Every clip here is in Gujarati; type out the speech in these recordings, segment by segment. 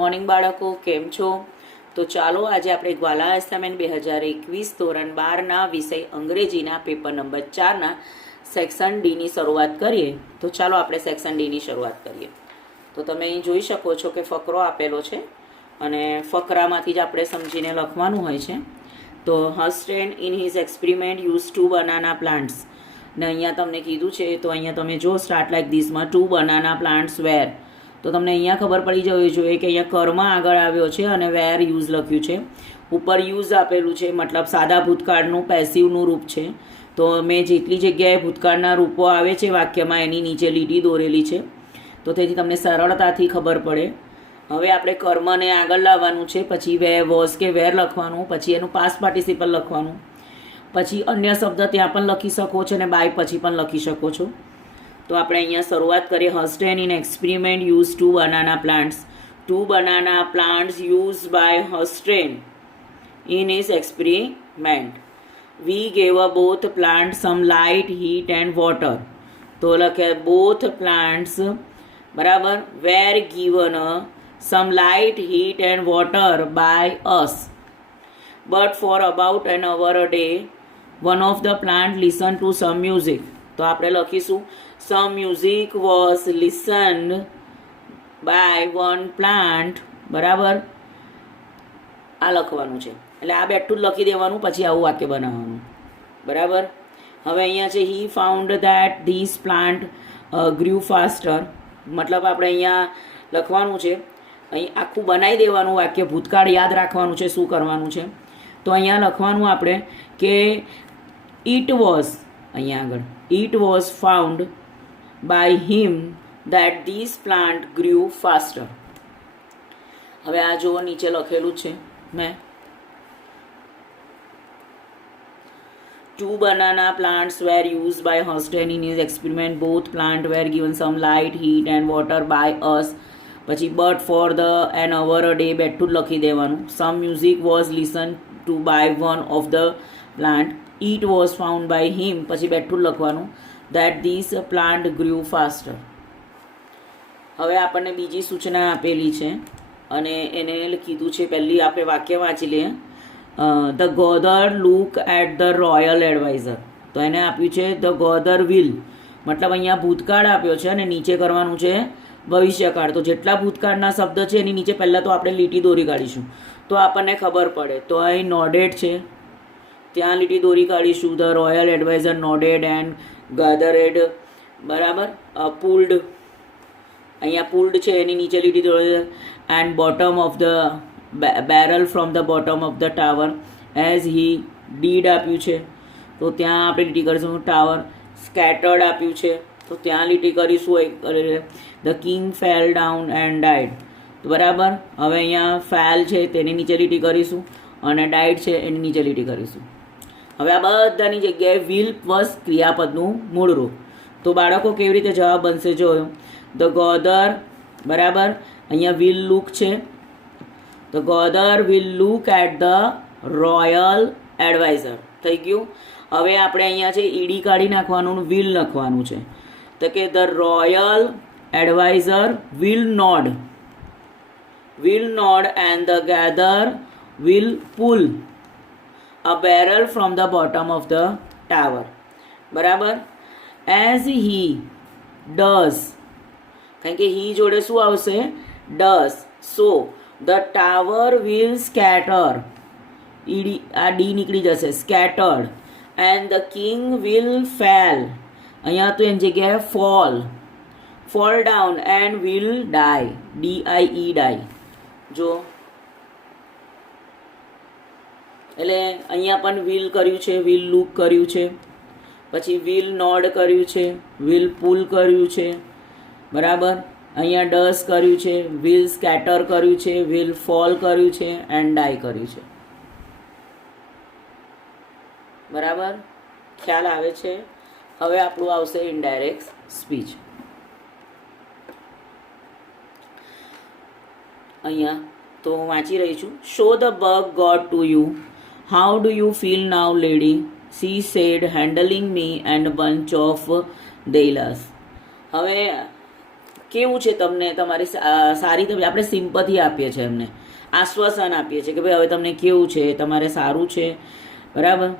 મોર્નિંગ બાળકો, કેમ છો? તો ચાલો આજે આપણે ગ્વાલા એસાઇનમેન્ટ 2021 ધોરણ 12ના વિષય અંગ્રેજીના પેપર નંબર 4ના સેક્શન ડીની શરૂઆત કરીએ. તો ચાલો આપણે સેક્શન ડીની શરૂઆત કરીએ. તો તમે અહીં જોઈ શકો છો કે ફકરો આપેલો છે અને ફકરામાંથી જ આપણે સમજીને લખવાનું હોય છે. તો Hasten in his experiment use 2 banana plants, ને અહીંયા તમને કીધું છે. તો અહીંયા તમે જો સ્ટાર્ટ લાઈક ધીસમાં 2 બનાના પ્લાન્ટ્સ વેર, તો તમને અહીંયા ખબર પડી જવી જોઈએ કે અહીંયા કર્મ આગળ આવ્યો છે અને વેર યુઝ લખ્યું છે. ઉપર યુઝ આપેલું છે, મતલબ સાદા ભૂતકાળનું પેસિવનું રૂપ છે. તો મેં જેટલી જગ્યાએ ભૂતકાળના રૂપો આવે છે વાક્યમાં એની નીચે લીટી દોરેલી છે, તો તેથી તમને સરળતાથી ખબર પડે. હવે આપણે કર્મને આગળ લાવવાનું છે, પછી વોઝ કે વેર લખવાનું, પછી એનું પાસ્ટ પાર્ટિસિપલ લખવાનું, પછી અન્ય શબ્દ ત્યાં પણ લખી શકો છો અને બાય પછી પણ લખી શકો છો. તો આપણે અહીંયા શરૂઆત કરીએ. Hasten in experiment use 2 banana plants. 2 banana plants use by Hasten in his experiment. We gave both plant some light, heat and water. તો લખે બોથ પ્લાન્ટ્સ, બરાબર, were given some light, heat and water by us. But for about an hour a day one of the plant listen to some music. તો આપણે લખીશું some music was listened by one plant, બરાબર, આ લખવાનું છે. એટલે આ બેઠું જ લખી દેવાનું, પછી આવું વાક્ય બનાવવાનું, બરાબર. હવે અહીંયા છે he found that these plant grew faster. મતલબ આપણે અહીંયા લખવાનું છે, અહીં આખું બનાવી દેવાનું વાક્ય, ભૂતકાળ યાદ રાખવાનું છે શું કરવાનું છે. તો અહીંયા લખવાનું આપણે કે it was, અહીંયા આગળ it was found by him that these plant grew faster. હવે આ જો નીચે લખેલું છે મેં, 2 banana plants were used by Huston in his experiment. Both plants were given some light, heat and water by us. પછી but for the an hour a day બેઠું લખી દેવાનું. Some music was listened to by one of the plant. It was found by him, પછી બેઠું લખવાનું, that these plant grew faster. હવે આપણને બીજી સૂચના આપેલી છે અને એને કીધું છે, પહેલી આપણે વાક્ય વાંચી લઈએ. The goatherd look at the royal adviser. તો એને આપ્યું છે ધ ગોધર વિલ, મતલબ અહીંયા ભૂતકાળ આપ્યો છે અને નીચે કરવાનું છે ભવિષ્યકાળ. તો જેટલા ભૂતકાળના શબ્દ છે એની નીચે પહેલાં તો આપણે લીટી દોરી કાઢીશું તો આપણને ખબર પડે. તો અહીં નોડેડ છે, ત્યાં લીટી દોરી કાઢીશું. The royal adviser nodded and gathered, બરાબર. પુલ્ડ, અહીંયા પુલ્ડ છે એની નીચે લીટી દોરી. And bottom of the barrel from the bottom of the tower as he did આપ્યું છે, તો ત્યાં આપણે લીટી કરીશું. ટાવર સ્કેટર્ડ આપ્યું છે, તો ત્યાં લીટી કરીશું. The king fell down and died, બરાબર. હવે અહીંયા ફેલ છે તેની નીચે લીટી કરીશું અને ડાઇડ છે એની નીચે લીટી કરીશું. હવે આ બધાની જગ્યાએ વિલ પ્લસ ક્રિયાપદનું મૂળ રૂપ. તો બાળકો કેવી રીતે જવાબ બનશે જોયો. ધ ગોધર, બરાબર, અહીંયા વિલ લુક છે. The goatherd will look at the royal adviser. થઈ ગયું. હવે આપણે અહીંયા છે ઈડી કાઢી નાખવાનું, વિલ લખવાનું છે. તો કે the royal adviser will nod and the gather will pull a barrel from the bottom of the tower, બરાબર. as he does, કારણ કે he જોડે શું આવશે, does, so the tower will scatter, ED આ ડી નીકળી જશે, scattered, and the king will fall, અહીંયા તો એની જગ્યાએ fall down and will die, die, die. જો એટલે અહીંયા પણ વિલ કર્યું છે, વિલ લુક કર્યું છે, પછી વિલ નોડ કર્યું છે, વિલ પુલ કર્યું છે, બરાબર. અહીંયા ડસ કર્યું છે, વિલ સ્કેટર કર્યું છે, વિલ ફોલ કર્યું છે એન્ડ ડાય કર્યું છે, બરાબર. ખ્યાલ આવે છે. હવે આપણું આવશે ઇનડાયરેક્ટ સ્પીચ. અહીંયા તો વાંચી રહી છું. So the bug got to you. How do you feel now, lady? She said, handling me and a bunch of dahlias. હવે કેવું છે તમને, તમારી સારી તબિયત, આપણે સિમ્પથી આપીએ છીએ એમને, આશ્વાસન આપીએ છીએ કે ભાઈ હવે તમને કેવું છે, તમારે સારું છે, બરાબર.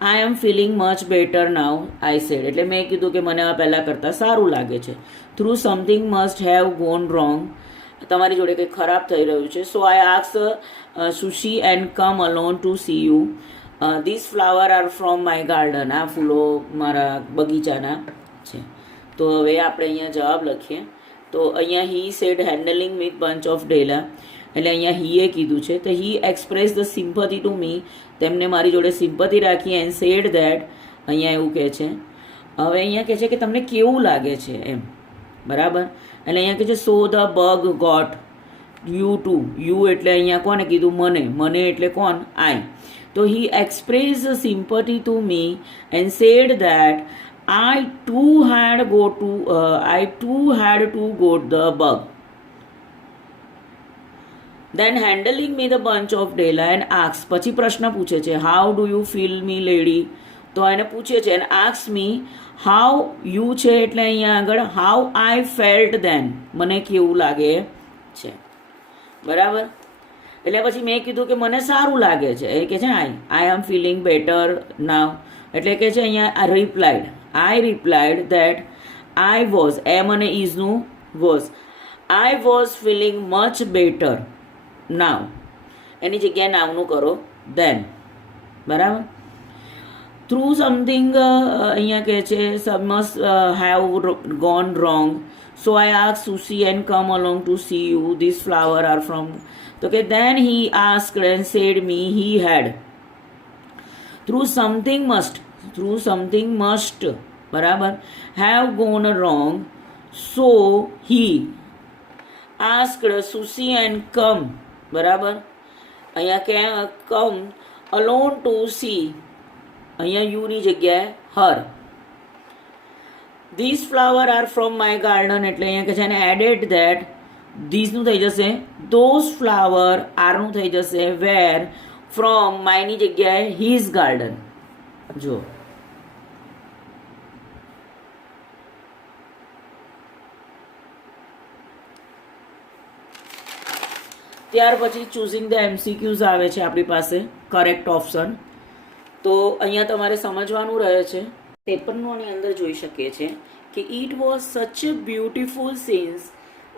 I am feeling much better now I said, એટલે મેં કીધું કે મને પહેલાં કરતાં સારું લાગે છે. Through something must have gone wrong, તમારી જોડે કંઈક ખરાબ થઈ રહ્યું છે. So I ask Sushi and come alone to see you. This flower are from my garden, આ ફૂલો મારા બગીચાના છે. તો હવે આપણે અહીંયા જવાબ લખીએ. તો અહીંયા he said handling with bunch of Della, એટલે અહીંયા હીએ કીધું છે. તો he express the sympathy to me, તેમને મારી જોડે સિમ્પથી રાખી. એન્ડ સેડ ધેટ, અહીંયા એવું કહે છે. હવે અહીંયા કહે છે કે તમને કેવું લાગે છે એમ, બરાબર. એટલે અહીંયા કહે છે so the bug got you too, you એટલે અહીંયા કોને કીધું, મને, મને એટલે કોણ, આઈ. તો he express sympathy to me and said that I too had to got the bug. Then handling me the bunch of dahlia and asks, પછી પ્રશ્ન પૂછે છે, how do you feel me lady? તો એને પૂછે છે and asks me how you છે એટલે અહીંયા આગળ how I felt then, મને કેવું લાગે છે, બરાબર. એટલે પછી મેં કીધું કે મને સારું લાગે છે, એ કે છે I am feeling better now, એટલે કે છે અહીંયા I replied that I was, એમ અને ઇઝનું was, I was feeling much better now, એની જગ્યાએ નાવનું કરો then, બરાબર. થ્રુ સમથિંગ અહીંયા કહે છે must have gone wrong, so I asked Susie and come along to see you, this flower are from, તો કે then he asked and said me he had, through something must, બરાબર, have gone wrong, so he asked Susie and come, બરાબર. અહીંયા કે come alone to see, અહીંયા યુની જગ્યાએ her. These flower are from my garden, એટલે અહીંયા કે છે અને added that ધીસનું થઈ જશે those flower, આરનું થઈ જશે where, from માયની જગ્યાએ his garden. જો ત્યાર પછી ચૂઝિંગ ધ એમસીક્યુઝ આવે છે આપણી પાસે, કરેક્ટ ઓપ્શન. તો અહીંયા તમારે સમજવાનું રહે છે. પેપરનોની અંદર જોઈ શકીએ છીએ કે ઇટ વોઝ સચ અ બ્યુટિફુલ સીન્સ,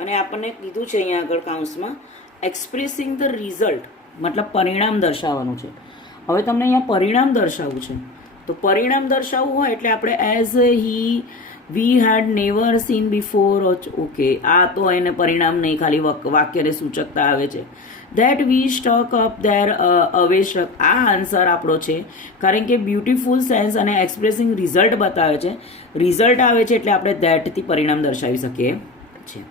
અને આપણને કીધું છે અહીંયા આગળ કાઉન્સમાં એક્સપ્રેસિંગ ધ રિઝલ્ટ, મતલબ પરિણામ દર્શાવવાનું છે. હવે તમને અહીંયા પરિણામ દર્શાવવું છે, તો પરિણામ દર્શાવવું હોય એટલે આપણે as he we had never seen before, okay, આ તો એને પરિણામ નહીં, ખાલી વાક્યને સૂચકતા આવે છે. That we stuck up there અવેશક, આ આન્સર આપણો છે, કારણ કે બ્યુટીફુલ સેન્સ અને એક્સપ્રેસિંગ રિઝલ્ટ બતાવે છે. રિઝલ્ટ આવે છે એટલે આપણે ધેટથી પરિણામ દર્શાવી શકીએ છીએ.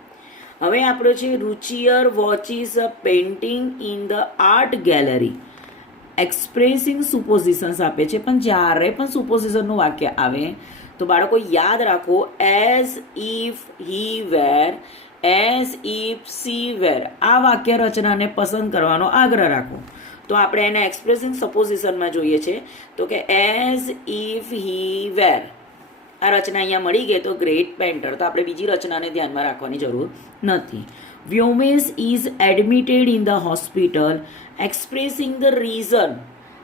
હવે આપણો છે રુચિયર watches a painting in the art gallery, expressing suppositions આપે છે, પણ જ્યારે પણ સુપોઝિશનનું વાક્ય આવે તો બાળકો યાદ રાખો as if he were, as if she were, આ વાક્ય રચનાને પસંદ કરવાનો આગ્રહ રાખો. તો આપણે એને એક્સપ્રેસિંગ સપોઝિશનમાં જોઈએ છે, તો કે એઝ ઇફ હી વેર, આ રચના અહીંયા મળી ગઈ. તો ગ્રેટ પેન્ટર, તો આપણે બીજી રચનાને ધ્યાનમાં રાખવાની જરૂર નથી. Vyomesh is admitted in the hospital, expressing the reason.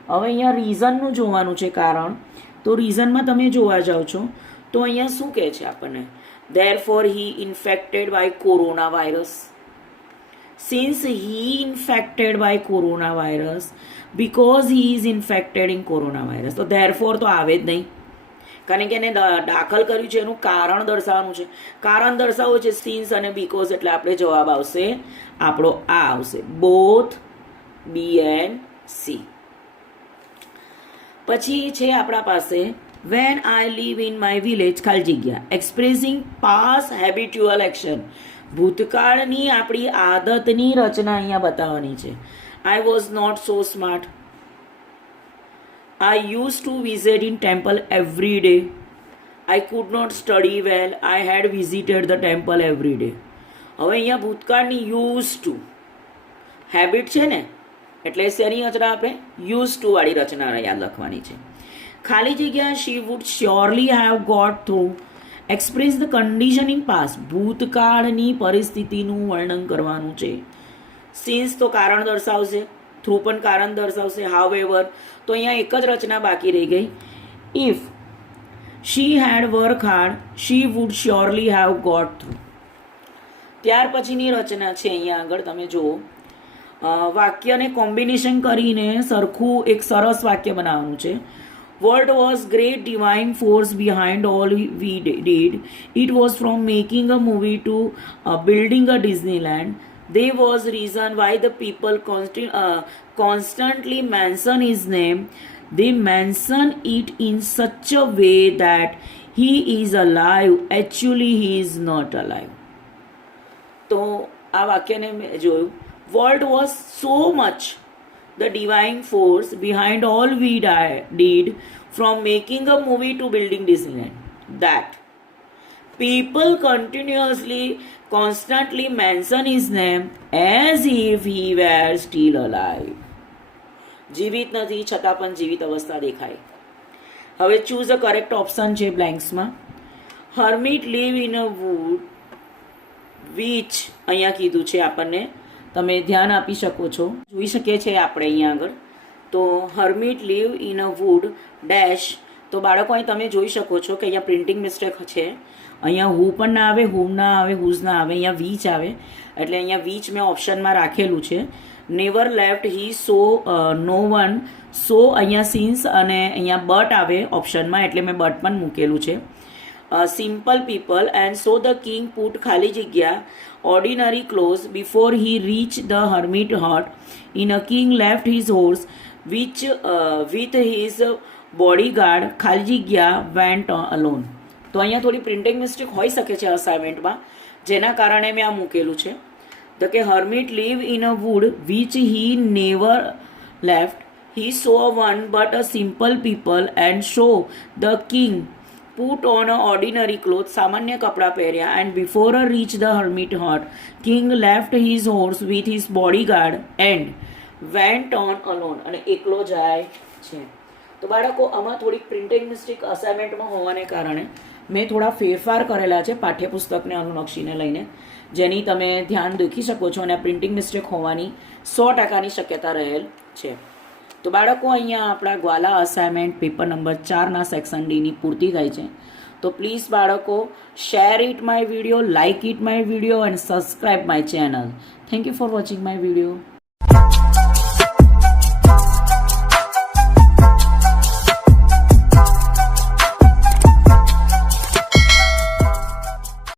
હવે અહીંયા રીઝનનું જોવાનું છે કારણ, તો રીઝનમાં તમે જોવા જાઓ છો તો અહીંયા શું કહે છે આપણને, therefore he infected by corona virus, since he infected by corona virus, because he is infected in corona virus. તો ધેરફોર તો આવે જ નહીં, કારણ કે એને દાખલ કર્યું છે એનું કારણ દર્શાવવાનું છે. કારણ દર્શાવવું છે સિન્સ અને બીકોઝ, એટલે આપણે જવાબ આવશે આપણો આ આવશે, બોથ બી એન્ડ સી. પછી છે આપણા પાસે when I live in my village, ખાલી જગ્યા, એક્સપ્રેસિંગ પાસ હેબિટ્યુઅલ એક્શન, ભૂતકાળની આપણી આદતની રચના અહીંયા બતાવવાની છે. I was not so smart, I used to visit in temple every day. I could not study well. I had visited the temple every day. હવે અહીંયા ભૂતકાળની used to, હેબિટ છે ને, એટલે શેની રચના આપણે used to વાળી રચના યાદ લખવાની છે. ખાલી જગ્યા she would surely have got through express the conditioning pass, ભૂતકાળની પરિસ્થિતિનું વર્ણન કરવાનું છે. સિન્સ તો કારણ દર્શાવશે, થ્રુ પણ કારણ દર્શાવશે, હાઉ એવર તો અહીંયા એક જ રચના બાકી રહી ગઈ. If she had work hard she would surely have got through. ત્યાર પછીની રચના છે અહીંયા આગળ તમે જુઓ, વાક્યને કોમ્બિનેશન કરીને સરખું એક સરસ વાક્ય બનાવવાનું છે. What was great divine force behind all we did? It was from making a movie to building a Disneyland. There was reason why the people constantly mention his name. They mention it in such a way that he is alive. Actually, he is not alive. તો આ વાક્યને મેં જોયું. What was so much the divine force behind all we did, from making a movie to building Disneyland, that people constantly mention his name as if he were still alive. જીવિત નથી છતાં પણ જીવિત અવસ્થા દેખાય. હવે ચૂઝ અ કરેક્ટ ઓપ્શન છે બ્લેન્ક્સમાં. Hermit live in a wood which અહીંયા કીધું છે આપણને, તમે ધ્યાન આપી શકો છો, જોઈ શકીએ છીએ આપણે અહીંયા આગળ. તો hermit live in a wood dash, તો બાળકો અહીં તમે જોઈ શકો છો કે અહીંયા પ્રિન્ટિંગ મિસ્ટેક છે. અહીંયા હુ પણ ના આવે, હુમ ના આવે, હુઝ ના આવે, અહીંયા વીચ આવે. એટલે અહીંયા વીચ મેં ઓપ્શનમાં રાખેલું છે. નેવર લેફ્ટ હી સો નો વન, સો અહીંયા સિન્સ અને અહીંયા બટ આવે ઓપ્શનમાં, એટલે મેં બટ પણ મૂકેલું છે. Simple people and so the king put ખાલી જગ્યા ordinary clothes before he reached the hermit hut. In a king left his horse which with his bodyguard ખાલી જગ્યા went alone. તો અહીંયા થોડી પ્રિન્ટિંગ મિસ્ટેક હોઈ શકે છે અસાઇનમેન્ટમાં, જેના કારણે મેં આ મૂકેલું છે. તો કે hermit live in a wood which he never left. He saw one but a simple people and so the king put on a ordinary clothes, સામાન્ય કપડાં પહેર્યા, and before a reach the hermit hut, king left his horse with his bodyguard and went on alone. અને એકલો જાય છે. તો બાળકો આમાં થોડીક પ્રિન્ટિંગ મિસ્ટેક અસાઇનમેન્ટમાં હોવાને કારણે મેં થોડા ફેરફાર કરેલા છે પાઠ્યપુસ્તકને અનુલક્ષીને લઈને, જેની તમે ધ્યાન દોખી શકો છો, અને પ્રિન્ટિંગ મિસ્ટેક હોવાની 100%ની શક્યતા રહેલ છે. તો બાળકો અહીંયા આપણા ગ્વાલા અસાઇનમેન્ટ પેપર નંબર 4ના સેક્શન ડીની પૂર્તિ થાય છે. તો પ્લીઝ બાળકો share it my video, like it my video and subscribe my channel. Thank you for watching my video.